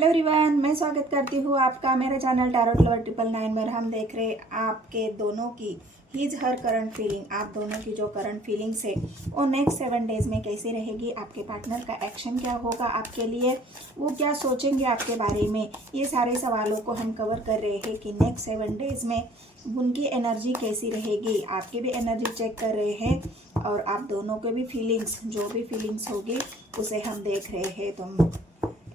Hello everyone, मैं स्वागत करती हूँ आपका मेरे चैनल टैरोट लवर 999 में। हम देख रहे आपके दोनों की हीज हर करंट फीलिंग, आप दोनों की जो करंट फीलिंग्स है वो नेक्स्ट 7 डेज में कैसी रहेगी, आपके पार्टनर का एक्शन क्या होगा आपके लिए, वो क्या सोचेंगे आपके बारे में। ये सारे सवालों को हम कवर कर रहे हैं कि नेक्स्ट 7 डेज में उनकी एनर्जी कैसी रहेगी। आपकी भी एनर्जी चेक कर रहे हैं और आप दोनों के भी फीलिंग्स, जो भी फीलिंग्स होगी उसे हम देख रहे हैं। तो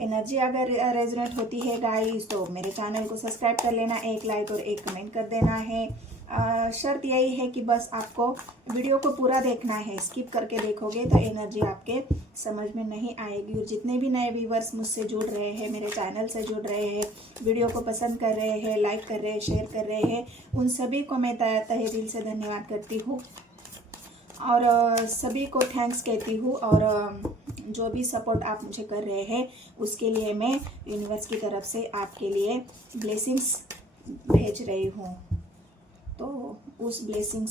एनर्जी अगर रेजोनेट होती है गाइस तो मेरे चैनल को सब्सक्राइब कर लेना, एक लाइक और एक कमेंट कर देना है। शर्त यही है कि बस आपको वीडियो को पूरा देखना है, स्किप करके देखोगे तो एनर्जी आपके समझ में नहीं आएगी। और जितने भी नए व्यूवर्स मुझसे जुड़ रहे हैं, मेरे चैनल से जुड़ रहे हैं, वीडियो को पसंद कर रहे हैं, लाइक कर रहे हैं, शेयर कर रहे हैं, उन सभी को मैं तहे दिल से धन्यवाद करती हूँ और सभी को थैंक्स कहती हूँ। और जो भी सपोर्ट आप मुझे कर रहे हैं उसके लिए मैं यूनिवर्स की तरफ से आपके लिए ब्लेसिंग्स भेज रही हूँ। तो उस ब्लेसिंग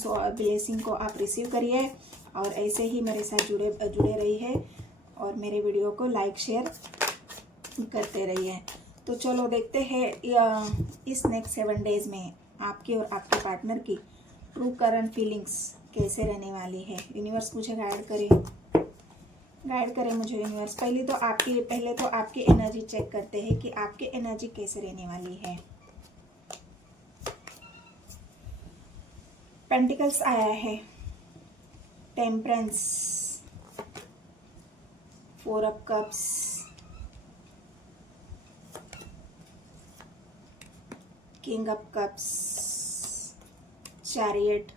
को आप रिसीव करिए और ऐसे ही मेरे साथ जुड़े रहिए और मेरे वीडियो को लाइक शेयर करते रहिए। तो चलो देखते हैं इस नेक्स्ट 7 डेज में आपकी और आपके पार्टनर की ट्रू करंट फीलिंग्स कैसे रहने वाली है। यूनिवर्स मुझे गाइड करें मुझे यूनिवर्स। पहले तो आपकी एनर्जी चेक करते हैं कि आपकी एनर्जी कैसे रहने वाली है। पेंटिकल्स आया है, temperance, 4 of cups, king of cups, chariot.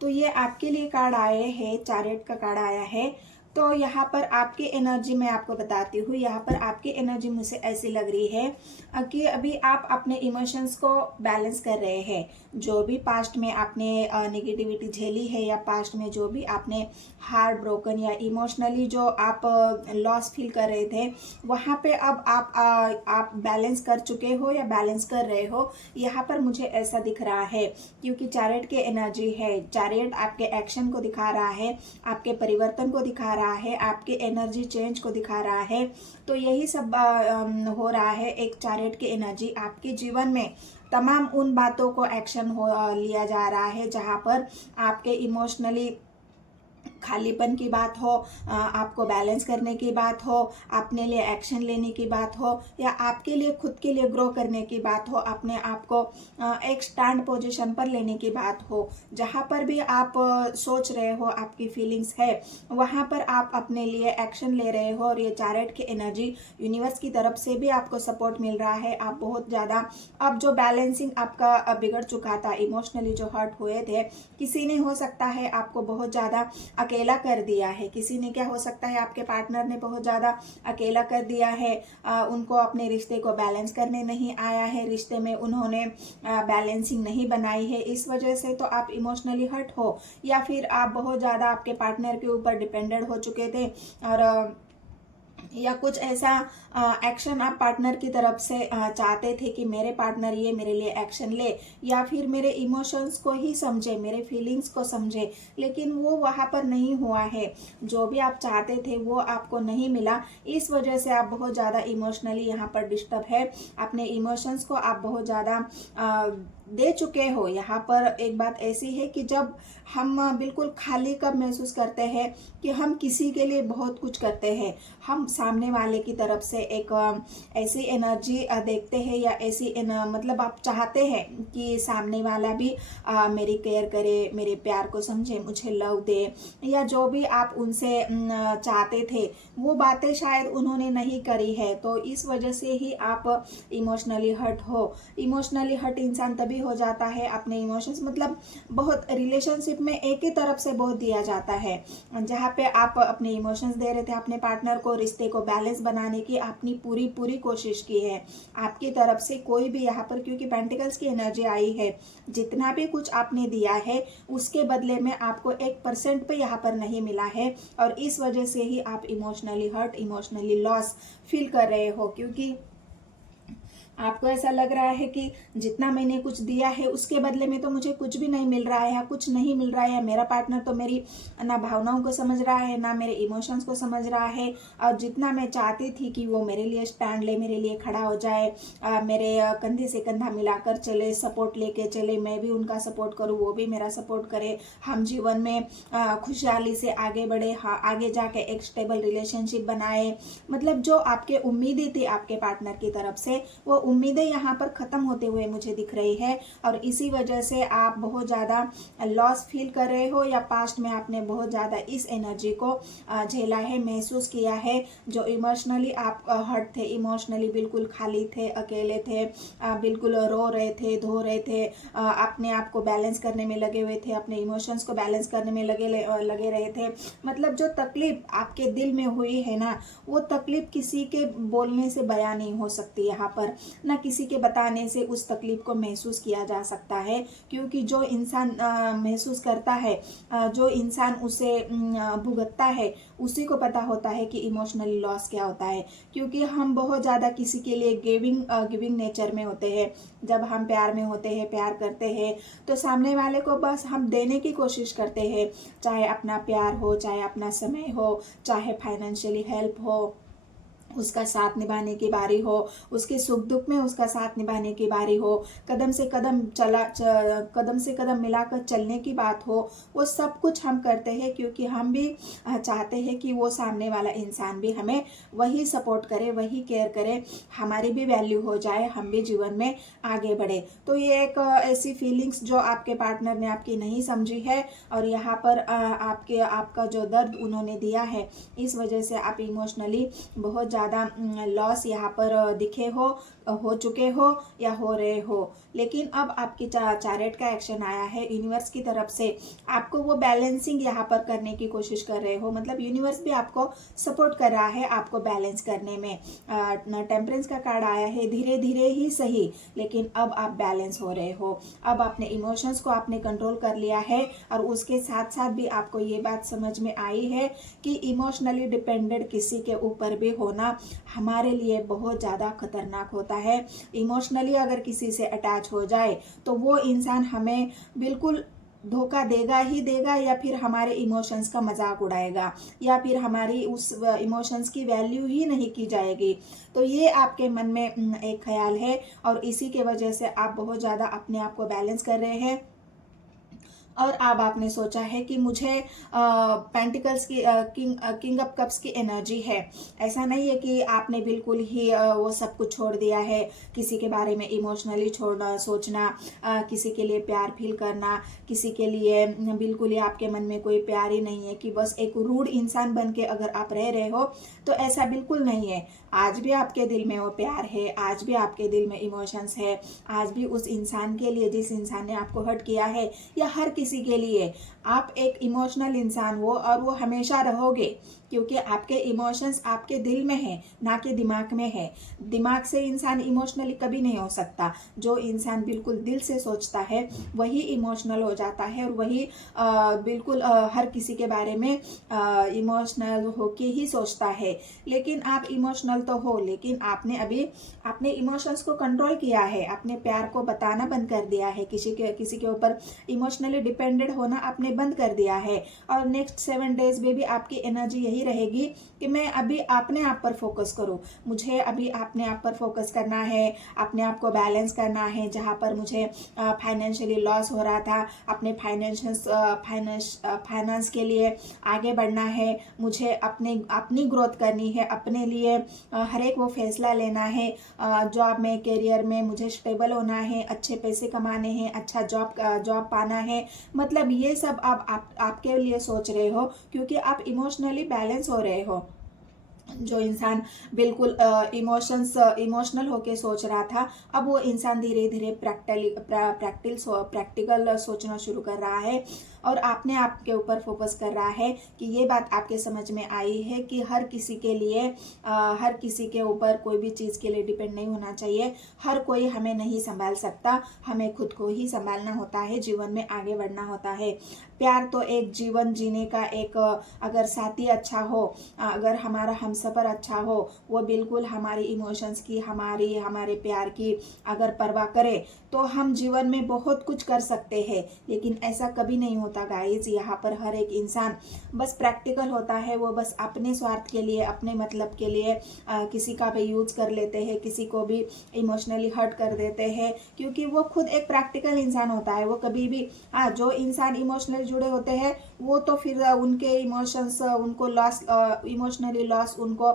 तो ये आपके लिए कार्ड आए हैं, चैरियट का कार्ड आया है। तो यहाँ पर आपकी एनर्जी मैं आपको बताती हूँ। यहाँ पर आपकी एनर्जी मुझे ऐसी लग रही है कि अभी आप अपने इमोशंस को बैलेंस कर रहे हैं। जो भी पास्ट में आपने नेगेटिविटी झेली है या पास्ट में जो भी आपने हार्ट ब्रोकन या इमोशनली जो आप लॉस फील कर रहे थे, वहाँ पे अब आप बैलेंस कर चुके हो या बैलेंस कर रहे हो, यहाँ पर मुझे ऐसा दिख रहा है। क्योंकि चैरियट की एनर्जी है, चैरियट आपके एक्शन को दिखा रहा है, आपके परिवर्तन को दिखा रहा है, आपके एनर्जी चेंज को दिखा रहा है। तो यही सब हो रहा है। एक चैरियट की एनर्जी आपके जीवन में तमाम उन बातों को एक्शन लिया जा रहा है जहां पर आपके इमोशनली खालीपन की बात हो, आपको बैलेंस करने की बात हो, अपने लिए एक्शन लेने की बात हो या आपके लिए खुद के लिए ग्रो करने की बात हो, अपने आप को एक स्टैंड पोजीशन पर लेने की बात हो। जहाँ पर भी आप सोच रहे हो, आपकी फीलिंग्स है, वहाँ पर आप अपने लिए एक्शन ले रहे हो। और ये चैरियट की एनर्जी यूनिवर्स की तरफ से भी आपको सपोर्ट मिल रहा है। आप बहुत ज़्यादा अब जो बैलेंसिंग आपका बिगड़ चुका था, इमोशनली जो हर्ट हुए थे, किसी ने हो सकता है आपको बहुत ज़्यादा अकेला कर दिया है, किसी ने क्या हो सकता है आपके पार्टनर ने बहुत ज़्यादा अकेला कर दिया है। उनको अपने रिश्ते को बैलेंस करने नहीं आया है, रिश्ते में उन्होंने बैलेंसिंग नहीं बनाई है। इस वजह से तो आप इमोशनली हर्ट हो या फिर आप बहुत ज़्यादा आपके पार्टनर के ऊपर डिपेंडेंट हो चुके थे और या कुछ ऐसा एक्शन आप पार्टनर की तरफ से चाहते थे कि मेरे पार्टनर ये मेरे लिए एक्शन ले या फिर मेरे इमोशंस को ही समझे, मेरे फीलिंग्स को समझे, लेकिन वो वहाँ पर नहीं हुआ है। जो भी आप चाहते थे वो आपको नहीं मिला। इस वजह से आप बहुत ज़्यादा इमोशनली यहाँ पर डिस्टर्ब है। अपने इमोशंस को आप बहुत ज़्यादा दे चुके हो। यहाँ पर एक बात ऐसी है कि जब हम बिल्कुल खाली कब महसूस करते हैं कि हम किसी के लिए बहुत कुछ करते हैं, हम सामने वाले की तरफ से एक ऐसी एनर्जी देखते हैं या ऐसी मतलब आप चाहते हैं कि सामने वाला भी मेरी केयर करे, मेरे प्यार को समझे, मुझे लव दे, या जो भी आप उनसे चाहते थे वो बातें शायद उन्होंने नहीं करी है। तो इस वजह से ही आप इमोशनली हर्ट हो। इमोशनली हर्ट इंसान तभी हो जाता है, अपने इमोशंस मतलब बहुत रिलेशनशिप में एक ही तरफ से बहुत दिया जाता है। जहाँ पे आप अपने इमोशंस दे रहे थे अपने पार्टनर को, रिश्ते को बैलेंस बनाने की आपने पूरी कोशिश की है आपकी तरफ से। कोई भी यहाँ पर, क्योंकि पेंटिकल्स की एनर्जी आई है, जितना भी कुछ आपने दिया है उसके बदले में आपको 1% पे यहाँ पर नहीं मिला है। और इस वजह से ही आप emotionally hurt, emotionally loss feel कर रहे हो। क्योंकि आपको ऐसा लग रहा है कि जितना मैंने कुछ दिया है उसके बदले में तो मुझे कुछ भी नहीं मिल रहा है, या कुछ नहीं मिल रहा है। मेरा पार्टनर तो मेरी ना भावनाओं को समझ रहा है, ना मेरे इमोशंस को समझ रहा है। और जितना मैं चाहती थी कि वो मेरे लिए स्टैंड ले, मेरे लिए खड़ा हो जाए, मेरे कंधे से कंधा मिलाकर चले, सपोर्ट लेके चले, मैं भी उनका सपोर्ट करूँ, वो भी मेरा सपोर्ट करे, हम जीवन में खुशहाली से आगे बढ़े, आगे जाके एक स्टेबल रिलेशनशिप बनाए। मतलब जो आपके उम्मीदें थी आपके पार्टनर की तरफ से, वो उम्मीदें यहाँ पर ख़त्म होते हुए मुझे दिख रही है। और इसी वजह से आप बहुत ज़्यादा लॉस फील कर रहे हो, या पास्ट में आपने बहुत ज़्यादा इस एनर्जी को झेला है, महसूस किया है। जो इमोशनली आप हर्ट थे, इमोशनली बिल्कुल खाली थे, अकेले थे, बिल्कुल रो रहे थे, धो रहे थे, अपने आप को बैलेंस करने में लगे हुए थे, अपने इमोशंस को बैलेंस करने में लगे रहे थे। मतलब जो तकलीफ आपके दिल में हुई है ना, वो तकलीफ किसी के बोलने से बयां नहीं हो सकती यहाँ पर, ना किसी के बताने से उस तकलीफ को महसूस किया जा सकता है। क्योंकि जो इंसान महसूस करता है, जो इंसान उसे भुगतता है, उसी को पता होता है कि इमोशनली लॉस क्या होता है। क्योंकि हम बहुत ज़्यादा किसी के लिए गिविंग नेचर में होते हैं। जब हम प्यार में होते हैं, प्यार करते हैं, तो सामने वाले को बस हम देने की कोशिश करते हैं, चाहे अपना प्यार हो, चाहे अपना समय हो, चाहे फाइनेंशियली हेल्प हो, उसका साथ निभाने की बारी हो, उसके सुख दुख में उसका साथ निभाने की बारी हो, कदम से कदम मिलाकर चलने की बात हो, वो सब कुछ हम करते हैं। क्योंकि हम भी चाहते हैं कि वो सामने वाला इंसान भी हमें वही सपोर्ट करे, वही केयर करे, हमारी भी वैल्यू हो जाए, हम भी जीवन में आगे बढ़े। तो ये एक ऐसी फीलिंग्स जो आपके पार्टनर ने आपकी नहीं समझी है, और यहाँ पर आपका जो दर्द उन्होंने दिया है, इस वजह से आप इमोशनली बहुत ज़्यादा लॉस यहाँ पर दिखे हो चुके हो या हो रहे हो। लेकिन अब आपकी चैरियट का एक्शन आया है यूनिवर्स की तरफ से, आपको वो बैलेंसिंग यहाँ पर करने की कोशिश कर रहे हो। मतलब यूनिवर्स भी आपको सपोर्ट कर रहा है आपको बैलेंस करने में। टेम्परेंस का कार्ड आया है, धीरे धीरे ही सही, लेकिन अब आप बैलेंस हो रहे हो। अब अपने इमोशंस को आपने कंट्रोल कर लिया है, और उसके साथ साथ भी आपको ये बात समझ में आई है कि इमोशनली डिपेंडेंट किसी के ऊपर भी होना हमारे लिए बहुत ज़्यादा खतरनाक होता है। इमोशनली अगर किसी से अटैच हो जाए तो वो इंसान हमें बिल्कुल धोखा देगा ही देगा, या फिर हमारे इमोशंस का मजाक उड़ाएगा, या फिर हमारी उस इमोशंस की वैल्यू ही नहीं की जाएगी। तो ये आपके मन में एक ख्याल है, और इसी के वजह से आप बहुत ज़्यादा अपने आप को बैलेंस कर रहे हैं। और अब आपने सोचा है कि मुझे पेंटिकल्स की किंग ऑफ कप्स की एनर्जी है। ऐसा नहीं है कि आपने बिल्कुल ही वो सब कुछ छोड़ दिया है, किसी के बारे में इमोशनली छोड़ना, सोचना, किसी के लिए प्यार फील करना, किसी के लिए बिल्कुल ही आपके मन में कोई प्यार ही नहीं है, कि बस एक रूड इंसान बन के अगर आप रह रहे हो, तो ऐसा बिल्कुल नहीं है। आज भी आपके दिल में वो प्यार है, आज भी आपके दिल में इमोशंस है, आज भी उस इंसान के लिए, जिस इंसान ने आपको हर्ट किया है, या हर किसी के लिए आप एक इमोशनल इंसान हो, और वो हमेशा रहोगे। क्योंकि आपके इमोशंस आपके दिल में है, ना कि दिमाग में है। दिमाग से इंसान इमोशनली कभी नहीं हो सकता। जो इंसान बिल्कुल दिल से सोचता है वही इमोशनल हो जाता है, और वही बिल्कुल हर किसी के बारे में इमोशनल होके ही सोचता है। लेकिन आप इमोशनल तो हो, लेकिन आपने अभी अपने इमोशंस को कंट्रोल किया है, अपने प्यार को बताना बंद कर दिया है, किसी के ऊपर इमोशनली डिपेंडेंट होना आपने बंद कर दिया है। और नेक्स्ट 7 डेज में भी आपकी एनर्जी यही रहेगी कि मैं अभी अपने आप पर फोकस करूं, मुझे अभी अपने आप पर फोकस करना है, अपने आप को बैलेंस करना है। जहां पर मुझे फाइनेंशियली लॉस हो रहा था, अपने फाइनेंस के लिए आगे बढ़ना है, मुझे अपनी ग्रोथ करनी है, अपने लिए हर एक वो फैसला लेना है। जॉब में, करियर में मुझे स्टेबल होना है, अच्छे पैसे कमाने हैं, अच्छा जॉब पाना है। मतलब ये सब आपके लिए सोच रहे हो, क्योंकि आप इमोशनली बैलेंस हो रहे हो। जो इंसान बिल्कुल इमोशनल होके सोच रहा था, अब वो इंसान धीरे धीरे प्रैक्टिकल सोचना शुरू कर रहा है, और आपने आपके ऊपर फोकस कर रहा है कि ये बात आपके समझ में आई है कि हर किसी के लिए हर किसी के ऊपर कोई भी चीज़ के लिए डिपेंड नहीं होना चाहिए। हर कोई हमें नहीं संभाल सकता, हमें खुद को ही संभालना होता है, जीवन में आगे बढ़ना होता है। प्यार तो एक जीवन जीने का एक अगर साथी अच्छा हो, अगर हमारा हम हमसफ़र अच्छा हो, वो बिल्कुल हमारी इमोशंस की, हमारे प्यार की अगर परवाह करे तो हम जीवन में बहुत कुछ कर सकते हैं। लेकिन ऐसा कभी नहीं होता गाइज। यहाँ पर हर एक इंसान बस प्रैक्टिकल होता है, वो बस अपने स्वार्थ के लिए, अपने मतलब के लिए किसी का भी यूज कर लेते हैं, किसी को भी इमोशनली हर्ट कर देते हैं, क्योंकि वो खुद एक प्रैक्टिकल इंसान होता है। वो कभी भी जो इंसान इमोशनली जुड़े होते हैं वो तो फिर उनके इमोशंस उनको लॉस, इमोशनली लॉस उनको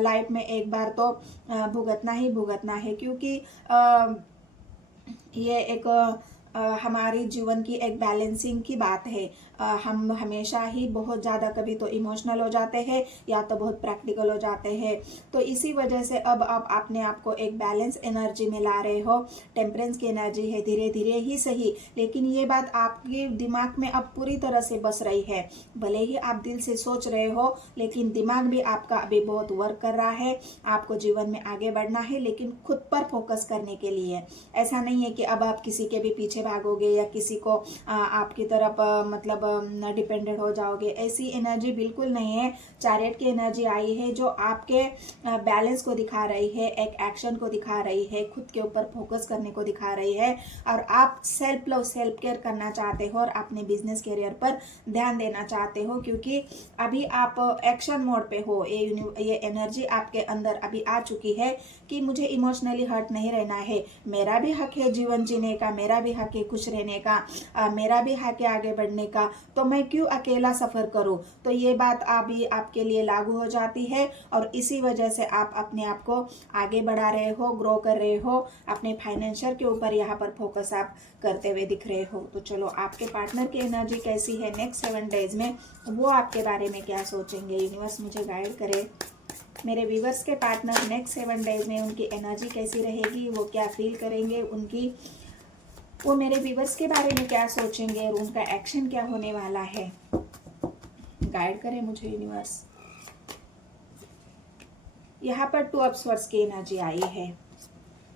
लाइफ में एक बार तो भुगतना ही भुगतना है, क्योंकि ये एक हमारी जीवन की एक बैलेंसिंग की बात है। हम हमेशा ही बहुत ज़्यादा कभी तो इमोशनल हो जाते हैं या तो बहुत प्रैक्टिकल हो जाते हैं। तो इसी वजह से अब आप अपने आप को एक बैलेंस एनर्जी में ला रहे हो। टेम्परेंस की एनर्जी है, धीरे धीरे ही सही, लेकिन ये बात आपके दिमाग में अब पूरी तरह से बस रही है। भले ही आप दिल से सोच रहे हो, लेकिन दिमाग भी आपका अभी बहुत वर्क कर रहा है। आपको जीवन में आगे बढ़ना है, लेकिन खुद पर फोकस करने के लिए। ऐसा नहीं है कि अब आप किसी के भी पीछे भागोगे या किसी को आपकी तरफ मतलब डिपेंडेंट हो जाओगे। ऐसी एनर्जी बिल्कुल नहीं है। चैरियट की एनर्जी आई है जो आपके बैलेंस को दिखा रही है, एक एक्शन को दिखा रही है, खुद के ऊपर फोकस करने को दिखा रही है, और आप सेल्फ लव, सेल्फ केयर करना चाहते हो और अपने बिजनेस करियर पर ध्यान देना चाहते हो, क्योंकि अभी आप एक्शन मोड पे हो। ये एनर्जी आपके अंदर अभी आ चुकी है कि मुझे इमोशनली हर्ट नहीं रहना है, मेरा भी हक है जीवन जीने का, मेरा भी हक है खुश रहने का, मेरा भी हक है आगे बढ़ने का, तो मैं क्यों अकेला सफर करूं। तो ये बात अभी आपके लिए लागू हो जाती है, और इसी वजह से आप अपने आप को आगे बढ़ा रहे हो, ग्रो कर रहे हो, अपने फाइनेंशियल के ऊपर यहाँ पर फोकस आप करते हुए दिख रहे हो। तो चलो, आपके पार्टनर की एनर्जी कैसी है नेक्स्ट 7 डेज में, वो आपके बारे में क्या सोचेंगे, यूनिवर्स मुझे गाइड करे। मेरे व्यूवर्स के पार्टनर नेक्स्ट 7 डेज में उनकी एनर्जी कैसी रहेगी, वो क्या फील करेंगे, वो मेरे व्यूवर्स के बारे में क्या सोचेंगे और उनका एक्शन क्या होने वाला है, गाइड करें मुझे यूनिवर्स। यहाँ पर 2 ऑफ स्वॉर्ड्स की एनर्जी आई है,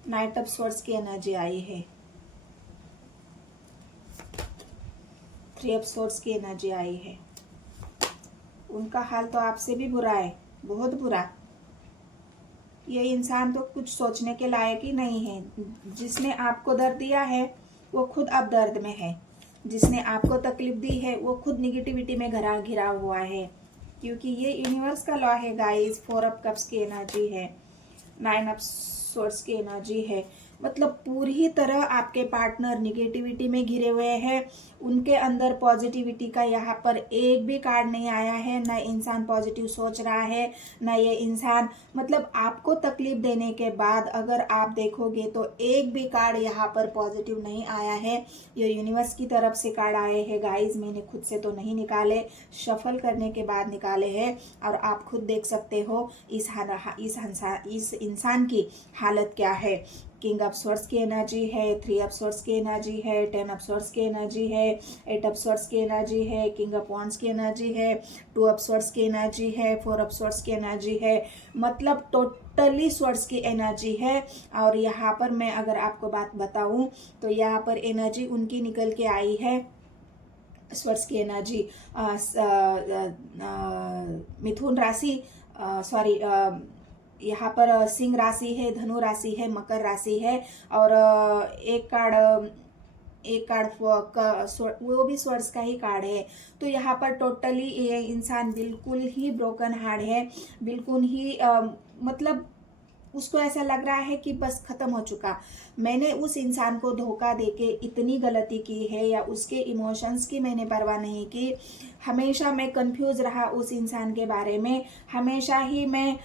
नाइट ऑफ स्वॉर्ड्स की एनर्जी आई है, 3 ऑफ स्वॉर्ड्स की एनर्जी आई है। उनका हाल तो आपसे भी बुरा है, बहुत बुरा। ये इंसान तो कुछ सोचने के लायक ही नहीं है। जिसने आपको दर्द दिया है वो खुद अब दर्द में है, जिसने आपको तकलीफ दी है वो खुद निगेटिविटी में घिरा हुआ है, क्योंकि ये यूनिवर्स का लॉ है गाइस। 4 ऑफ कप्स की एनर्जी है, 9 ऑफ सोर्स की एनर्जी है। मतलब पूरी तरह आपके पार्टनर निगेटिविटी में घिरे हुए हैं, उनके अंदर पॉजिटिविटी का यहाँ पर एक भी कार्ड नहीं आया है। न इंसान पॉजिटिव सोच रहा है, न ये इंसान, मतलब आपको तकलीफ देने के बाद अगर आप देखोगे तो एक भी कार्ड यहाँ पर पॉजिटिव नहीं आया है। ये यूनिवर्स की तरफ से कार्ड आए हैं गाइज, मैंने खुद से तो नहीं निकाले, शफल करने के बाद निकाले हैं, और आप खुद देख सकते हो इस इंसान की हालत क्या है। किंग ऑफ स्वॉर्ड्स की एनर्जी है, 3 ऑफ स्वॉर्ड्स की एनर्जी है, 10 ऑफ स्वॉर्ड्स की एनर्जी है, 8 ऑफ स्वॉर्ड्स की एनर्जी है, किंग ऑफ वॉन्ड्स की एनर्जी है, 2 ऑफ स्वॉर्ड्स की एनर्जी है, 4 ऑफ स्वॉर्ड्स की एनर्जी है। मतलब टोटली स्वॉर्ड्स की एनर्जी है। और यहाँ पर मैं अगर आपको बात बताऊं तो यहाँ पर एनर्जी उनकी निकल के आई है, स्वॉर्ड्स की एनर्जी मिथुन राशि, सॉरी, यहाँ पर सिंह राशि है, धनु राशि है, मकर राशि है, और एक कार्ड वो भी स्वॉर्ड्स का ही कार्ड है। तो यहाँ पर टोटली ये इंसान बिल्कुल ही ब्रोकन हार्ट है, बिल्कुल ही मतलब उसको ऐसा लग रहा है कि बस खत्म हो चुका, मैंने उस इंसान को धोखा देके इतनी गलती की है, या उसके इमोशंस की मैंने परवाह नहीं की। हमेशा मैं कंफ्यूज रहा उस इंसान के बारे में, हमेशा ही मैं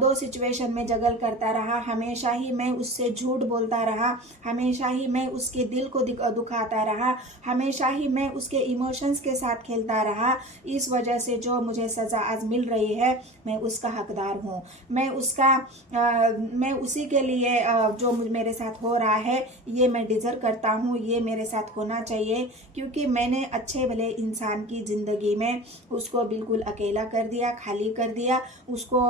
2 सिचुएशन में जगल करता रहा, हमेशा ही मैं उससे झूठ बोलता रहा, हमेशा ही मैं उसके दिल को दुखाता रहा, हमेशा ही मैं उसके इमोशंस के साथ खेलता रहा। इस वजह से जो मुझे सज़ा आज मिल रही है, मैं उसका हकदार हूँ, मैं उसका मैं उसी के लिए जो मेरे साथ हो रहा है ये मैं डिज़र्व करता हूँ, ये मेरे साथ होना चाहिए, क्योंकि मैंने अच्छे भले इंसान की ज़िंदगी में उसको बिल्कुल अकेला कर दिया, खाली कर दिया, उसको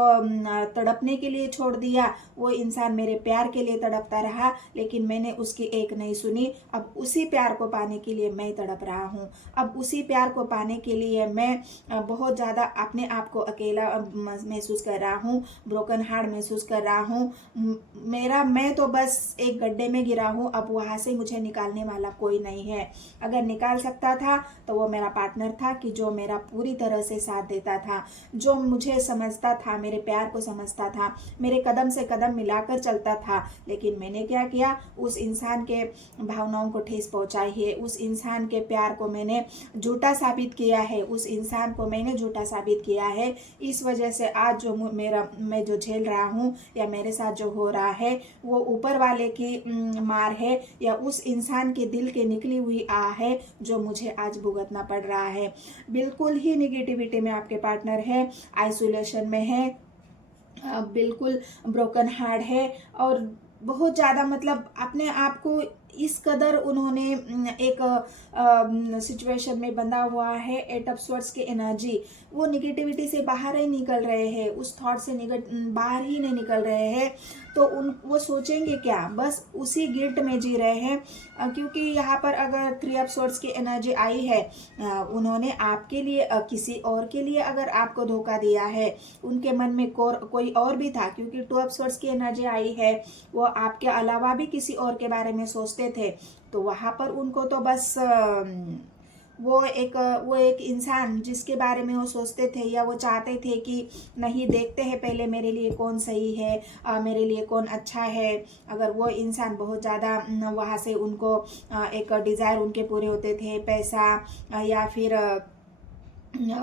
तड़पने के लिए छोड़ दिया। वो इंसान मेरे प्यार के लिए तड़पता रहा, लेकिन मैंने उसकी एक नहीं सुनी। अब उसी प्यार को पाने के लिए मैं तड़प रहा हूँ। अब उसी प्यार को पाने के लिए मैं बहुत ज़्यादा अपने आप को अकेला महसूस कर रहा हूँ, ब्रोकन हार्ट महसूस कर रहा हूँ। मैं तो बस एक गड्ढे में गिरा हूँ। अब वहाँ से मुझे निकालने वाला कोई नहीं है। अगर निकाल सकता था तो वो मेरा पार्टनर था, कि जो मेरा पूरी तरह से साथ देता था, जो मुझे समझता था, मेरे प्यार को समझता था, मेरे कदम से कदम मिलाकर चलता था। लेकिन मैंने क्या किया, उस इंसान के भावनाओं को ठेस पहुंचाई है, उस इंसान के प्यार को मैंने झूठा साबित किया है, उस इंसान को मैंने झूठा साबित किया है। इस वजह से आज जो मैं जो झेल रहा हूँ या मेरे साथ जो हो रहा है, वो ऊपर वाले की मार है, या उस इंसान के दिल के निकली हुई आह है जो मुझे आज भुगतना पड़ रहा है। बिल्कुल ही निगेटिविटी में आपके पार्टनर है, आइसोलेशन में है, बिल्कुल ब्रोकन हार्ट है, और बहुत ज़्यादा मतलब अपने आप को इस कदर उन्होंने एक सिचुएशन में बंधा हुआ है। एट ऑफ स्वॉर्ड्स की एनर्जी, वो निगेटिविटी से बाहर ही निकल रहे हैं, उस थॉट से बाहर ही नहीं निकल रहे हैं। तो वो सोचेंगे क्या, बस उसी गिल्ट में जी रहे हैं। क्योंकि यहाँ पर अगर 3 ऑफ स्वॉर्ड्स की एनर्जी आई है, उन्होंने आपके लिए किसी और के लिए अगर आपको धोखा दिया है, उनके मन में कोई और भी था। क्योंकि 2 ऑफ स्वॉर्ड्स की एनर्जी आई है, वो आपके अलावा भी किसी और के बारे में सोचते थे। तो वहाँ पर उनको तो बस वो एक इंसान जिसके बारे में वो सोचते थे या वो चाहते थे कि नहीं, देखते हैं पहले मेरे लिए कौन सही है, मेरे लिए कौन अच्छा है। अगर वो इंसान बहुत ज़्यादा वहाँ से उनको एक डिज़ायर उनके पूरे होते थे, पैसा या फिर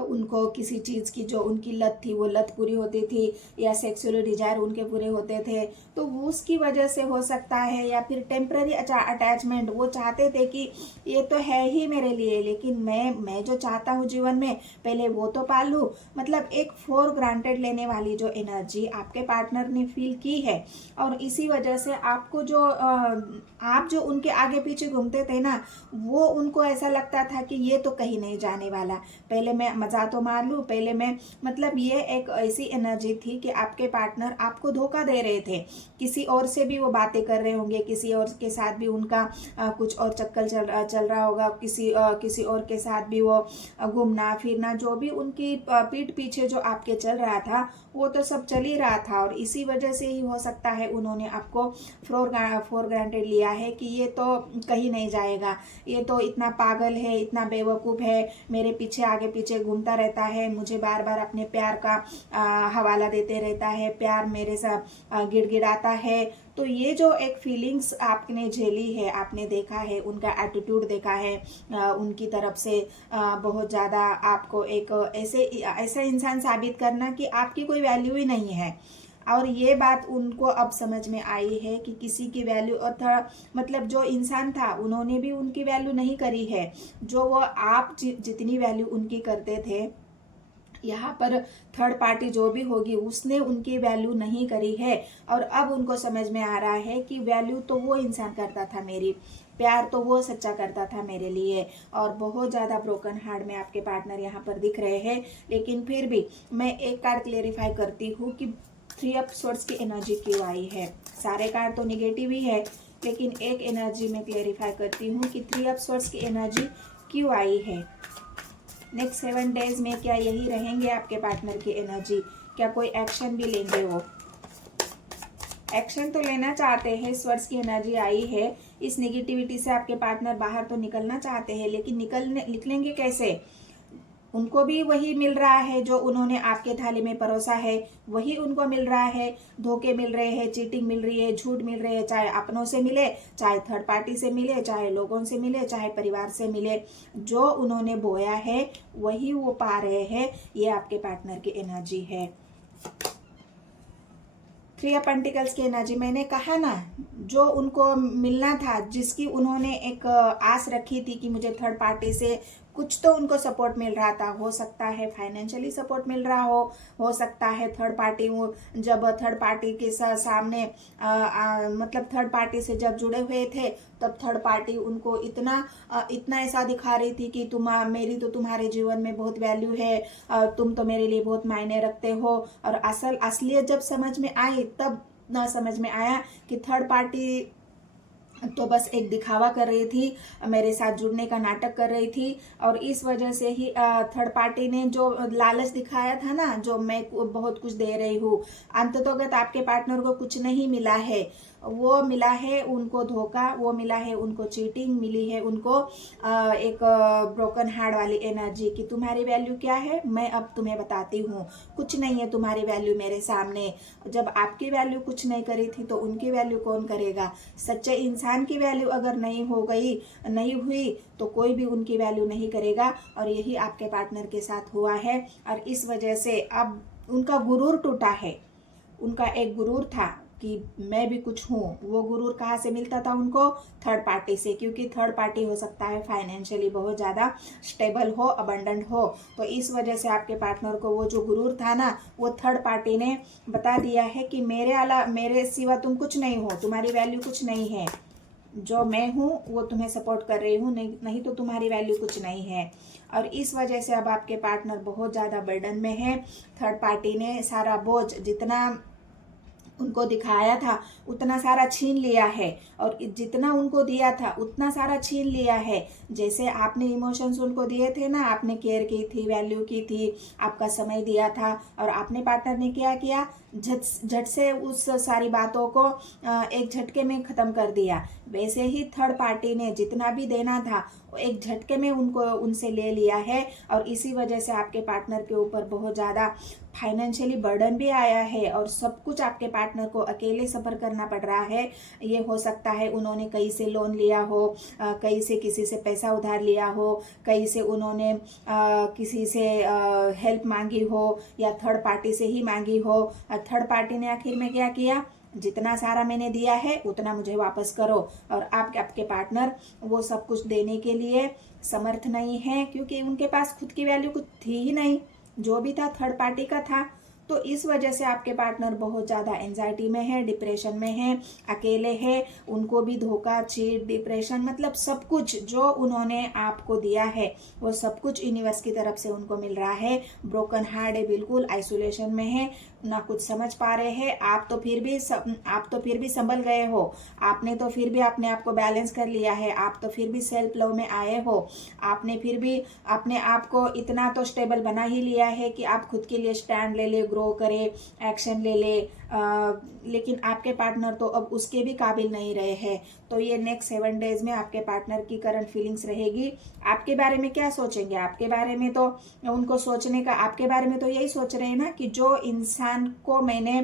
उनको किसी चीज़ की जो उनकी लत थी वो लत पूरी होती थी, या सेक्सुअल डिजायर उनके पूरे होते थे, तो वो उसकी वजह से हो सकता है। या फिर टेम्पररी अटैचमेंट, वो चाहते थे कि ये तो है ही मेरे लिए, लेकिन मैं जो चाहता हूँ जीवन में पहले वो तो पा लूँ। मतलब एक फॉर ग्रांटेड लेने वाली जो एनर्जी आपके पार्टनर ने फील की है, और इसी वजह से आपको आप जो उनके आगे पीछे घूमते थे ना, वो उनको ऐसा लगता था कि ये तो कहीं नहीं जाने वाला, पहले मैं मजा तो मार लूँ, पहले मैं, मतलब ये एक ऐसी एनर्जी थी कि आपके पार्टनर आपको धोखा दे रहे थे। किसी और से भी वो बातें कर रहे होंगे, किसी और के साथ भी उनका कुछ और चक्कर चल रहा होगा, किसी और के साथ भी वो घूमना फिरना, जो भी उनकी पीठ पीछे जो आपके चल रहा था वो तो सब चल ही रहा था। और इसी वजह से ही हो सकता है उन्होंने आपको फॉर ग्रांटेड लिया है कि ये तो कहीं नहीं जाएगा, ये तो इतना पागल है, इतना बेवकूफ़ है, मेरे पीछे आगे पीछे घूमता रहता है, मुझे बार बार अपने प्यार का हवाला देते रहता है, प्यार मेरे साथ गिड़गिड़ाता है। तो ये जो एक फीलिंग्स आपने झेली है, आपने देखा है, उनका एटीट्यूड देखा है, उनकी तरफ से बहुत ज़्यादा आपको एक ऐसा इंसान साबित करना कि आपकी कोई वैल्यू ही नहीं है। और ये बात उनको अब समझ में आई है कि किसी की वैल्यू, और मतलब जो इंसान था उन्होंने भी उनकी वैल्यू नहीं करी है, जो वो आप जितनी वैल्यू उनकी करते थे, यहाँ पर थर्ड पार्टी जो भी होगी उसने उनकी वैल्यू नहीं करी है। और अब उनको समझ में आ रहा है कि वैल्यू तो वो इंसान करता था मेरी, प्यार तो वो सच्चा करता था मेरे लिए। और बहुत ज़्यादा ब्रोकन हार्ट में आपके पार्टनर यहाँ पर दिख रहे हैं। लेकिन फिर भी मैं एक कार्ड क्लेरिफाई करती हूँ कि 3 ऑफ स्वॉर्ड्स की एनर्जी क्यों आई है। सारे कार्ड तो निगेटिव ही है, लेकिन एक एनर्जी में क्लेरिफाई करती हूँ कि 3 ऑफ स्वॉर्ड्स की एनर्जी क्यों आई है। नेक्स्ट 7 डेज में क्या यही रहेंगे आपके पार्टनर की एनर्जी, क्या कोई एक्शन भी लेंगे? वो एक्शन तो लेना चाहते हैं, स्वर्ड्स की एनर्जी आई है। इस नेगेटिविटी से आपके पार्टनर बाहर तो निकलना चाहते हैं, लेकिन निकलेंगे कैसे? उनको भी वही मिल रहा है जो उन्होंने आपके थाली में परोसा है, वही उनको मिल रहा है। धोखे मिल रहे हैं, चीटिंग मिल रही है, झूठ मिल रहे हैं, चाहे अपनों से मिले, चाहे थर्ड पार्टी से मिले, चाहे लोगों से मिले, चाहे परिवार से मिले। जो उन्होंने बोया है वही वो पा रहे हैं। ये आपके पार्टनर की एनर्जी है। 3 ऑफ पेंटिकल्स की एनर्जी, मैंने कहा ना, जो उनको मिलना था, जिसकी उन्होंने एक आस रखी थी कि मुझे थर्ड पार्टी से कुछ तो उनको सपोर्ट मिल रहा था, हो सकता है फाइनेंशियली सपोर्ट मिल रहा हो सकता है थर्ड पार्टी, वो जब थर्ड पार्टी के सामने मतलब थर्ड पार्टी से जब जुड़े हुए थे तब थर्ड पार्टी उनको इतना ऐसा दिखा रही थी कि मेरी तो तुम्हारे जीवन में बहुत वैल्यू है, तुम तो मेरे लिए बहुत मायने रखते हो। और असलियत जब समझ में आई तब ना समझ में आया कि थर्ड पार्टी तो बस एक दिखावा कर रही थी, मेरे साथ जुड़ने का नाटक कर रही थी। और इस वजह से ही थर्ड पार्टी ने जो लालच दिखाया था ना, जो मैं बहुत कुछ दे रही हूँ, अंततोगत आपके पार्टनर को कुछ नहीं मिला है। वो मिला है उनको धोखा, वो मिला है उनको चीटिंग, मिली है उनको एक ब्रोकन हार्ट वाली एनर्जी कि तुम्हारी वैल्यू क्या है मैं अब तुम्हें बताती हूँ, कुछ नहीं है तुम्हारी वैल्यू मेरे सामने। जब आपकी वैल्यू कुछ नहीं करी थी तो उनकी वैल्यू कौन करेगा। सच्चे इंसान की वैल्यू अगर नहीं हुई तो कोई भी उनकी वैल्यू नहीं करेगा। और यही आपके पार्टनर के साथ हुआ है। और इस वजह से अब उनका गुरूर टूटा है। उनका एक गुरूर था कि मैं भी कुछ हूँ, वो गुरूर कहाँ से मिलता था उनको, थर्ड पार्टी से, क्योंकि थर्ड पार्टी हो सकता है फाइनेंशियली बहुत ज़्यादा स्टेबल हो, अबंडेंट हो। तो इस वजह से आपके पार्टनर को वो जो गुरूर था ना, वो थर्ड पार्टी ने बता दिया है कि मेरे सिवा तुम कुछ नहीं हो, तुम्हारी वैल्यू कुछ नहीं है, जो मैं हूँ वो तुम्हें सपोर्ट कर रही हूँ, नहीं तो तुम्हारी वैल्यू कुछ नहीं है। और इस वजह से अब आपके पार्टनर बहुत ज़्यादा बर्डन में है। थर्ड पार्टी ने सारा बोझ जितना उनको दिखाया था उतना सारा छीन लिया है, और जितना उनको दिया था उतना सारा छीन लिया है। जैसे आपने इमोशंस उनको दिए थे ना, आपने केयर की थी, वैल्यू की थी, आपका समय दिया था, और आपने पार्टनर ने क्या किया, झट से उस सारी बातों को एक झटके में ख़त्म कर दिया। वैसे ही थर्ड पार्टी ने जितना भी देना था एक झटके में उनसे ले लिया है। और इसी वजह से आपके पार्टनर के ऊपर बहुत ज़्यादा फाइनेंशियली बर्डन भी आया है, और सब कुछ आपके पार्टनर को अकेले सफ़र करना पड़ रहा है। ये हो सकता है उन्होंने कहीं से लोन लिया हो, कहीं से किसी से पैसा उधार लिया हो, कहीं से उन्होंने किसी से हेल्प मांगी हो, या थर्ड पार्टी से ही मांगी हो। थर्ड पार्टी ने आखिर में क्या किया, जितना सारा मैंने दिया है उतना मुझे वापस करो। और आपके पार्टनर वो सब कुछ देने के लिए समर्थ नहीं है, क्योंकि उनके पास खुद की वैल्यू कुछ थी ही नहीं, जो भी था थर्ड पार्टी का था। तो इस वजह से आपके पार्टनर बहुत ज़्यादा एंजाइटी में है, डिप्रेशन में है, अकेले है। उनको भी धोखा, चीट, डिप्रेशन, मतलब सब कुछ जो उन्होंने आपको दिया है वो सब कुछ यूनिवर्स की तरफ से उनको मिल रहा है। ब्रोकन हार्ट है, बिल्कुल आइसोलेशन में है, ना कुछ समझ पा रहे हैं। आप तो फिर भी संभल गए हो, आपने तो फिर भी अपने आप को बैलेंस कर लिया है, आप तो फिर भी सेल्फ लव में आए हो, आपने फिर भी अपने आप को इतना तो स्टेबल बना ही लिया है कि आप खुद के लिए स्टैंड ले ले, ग्रो करे, एक्शन ले ले। लेकिन आपके पार्टनर तो अब उसके भी काबिल नहीं रहे हैं। तो ये नेक्स्ट 7 डेज में आपके पार्टनर की करंट फीलिंग्स रहेगी। आपके बारे में क्या सोचेंगे, आपके बारे में तो उनको सोचने का, आपके बारे में तो यही सोच रहे हैं ना कि जो इंसान को मैंने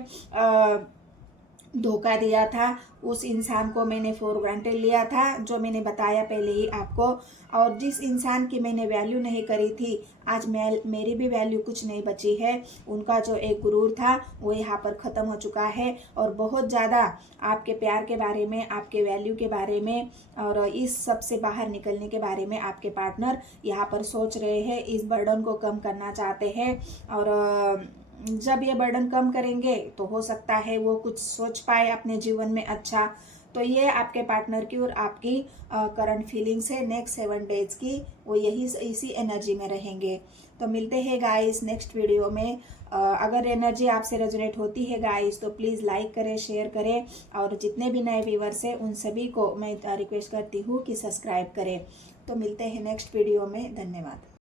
धोखा दिया था, उस इंसान को मैंने फॉर ग्रांटेड लिया था, जो मैंने बताया पहले ही आपको। और जिस इंसान की मैंने वैल्यू नहीं करी थी, आज मेरी भी वैल्यू कुछ नहीं बची है। उनका जो एक गुरूर था वो यहाँ पर ख़त्म हो चुका है। और बहुत ज़्यादा आपके प्यार के बारे में, आपके वैल्यू के बारे में, और इस सब से बाहर निकलने के बारे में आपके पार्टनर यहाँ पर सोच रहे हैं, इस बर्डन को कम करना चाहते हैं। और जब ये बर्डन कम करेंगे तो हो सकता है वो कुछ सोच पाए अपने जीवन में अच्छा। तो ये आपके पार्टनर की और आपकी करंट फीलिंग्स है नेक्स्ट 7 डेज की, वो इसी एनर्जी में रहेंगे। तो मिलते हैं गाइस नेक्स्ट वीडियो में। अगर एनर्जी आपसे रेजोनेट होती है गाइस तो प्लीज़ लाइक करें, शेयर करें, और जितने भी नए व्यूवर्स हैं उन सभी को मैं रिक्वेस्ट करती हूँ कि सब्सक्राइब करें। तो मिलते हैं नेक्स्ट वीडियो में, धन्यवाद।